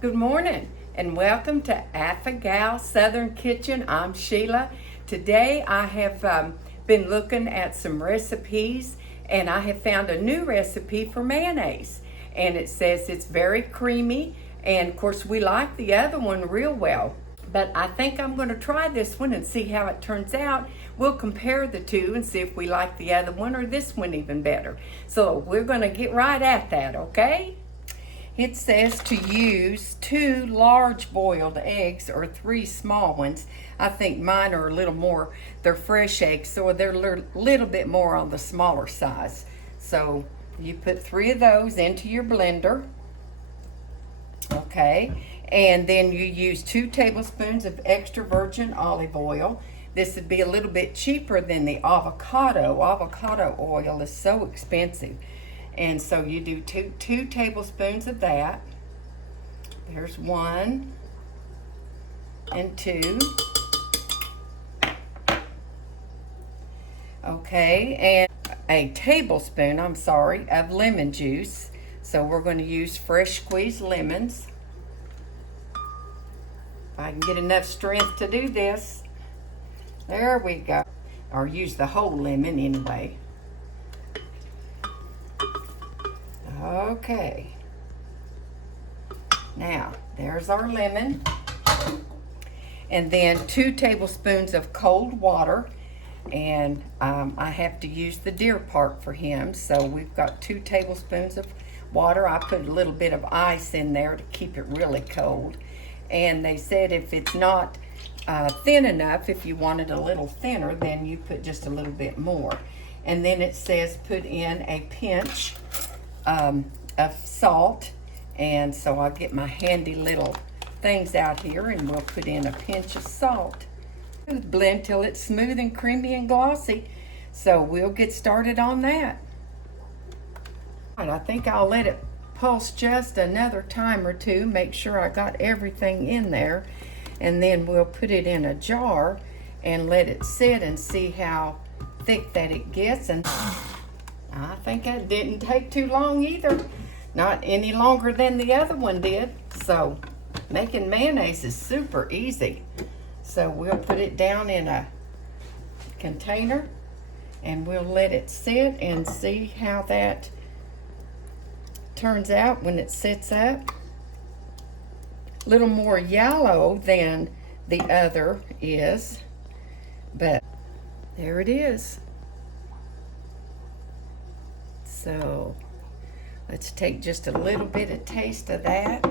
Good morning and welcome to Affagal Southern Kitchen. I'm Sheila. Today I have been looking at some recipes and I have found a new recipe for mayonnaise. And it says it's very creamy, and of course we like the other one real well. But I think I'm going to try this one and see how it turns out. We'll compare the two and see if we like the other one or this one even better. So we're going to get right at that, okay? It says to use 2 large boiled eggs or 3 small ones. I think mine are a little more, they're fresh eggs, so they're a little bit more on the smaller size. So you put 3 of those into your blender, okay? And then you use 2 tablespoons of extra virgin olive oil. This would be a little bit cheaper than the avocado. Avocado oil is so expensive. And so you do two tablespoons of that. There's 1 and 2. Okay, and a tablespoon, of lemon juice. So we're going to use fresh squeezed lemons. If I can get enough strength to do this. There we go. Or use the whole lemon anyway. Okay, now there's our lemon, and then 2 tablespoons of cold water, and I have to use the deer park for him, so we've got 2 tablespoons of water. I put a little bit of ice in there to keep it really cold, and they said if it's not thin enough, if you want it a little thinner, then you put just a little bit more. And then it says put in a pinch of salt, and so I'll get my handy little things out here and we'll put in a pinch of salt. Blend till it's smooth and creamy and glossy. So we'll get started on that. And I think I'll let it pulse just another time or two, make sure I got everything in there, and then we'll put it in a jar and let it sit and see how thick that it gets. And I think it didn't take too long either. Not any longer than the other one did. So making mayonnaise is super easy. So we'll put it down in a container and we'll let it sit and see how that turns out when it sits up. A little more yellow than the other is, but there it is. So let's take just a little bit of taste of that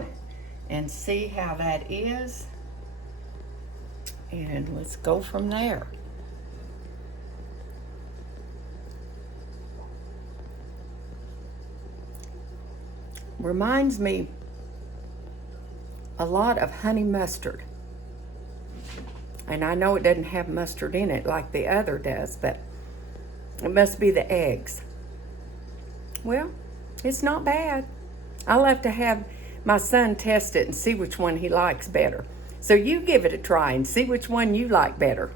and see how that is. And let's go from there. Reminds me a lot of honey mustard. And I know it doesn't have mustard in it like the other does, but it must be the eggs. Well, it's not bad. I'll have to have my son test it and see which one he likes better. So you give it a try and see which one you like better.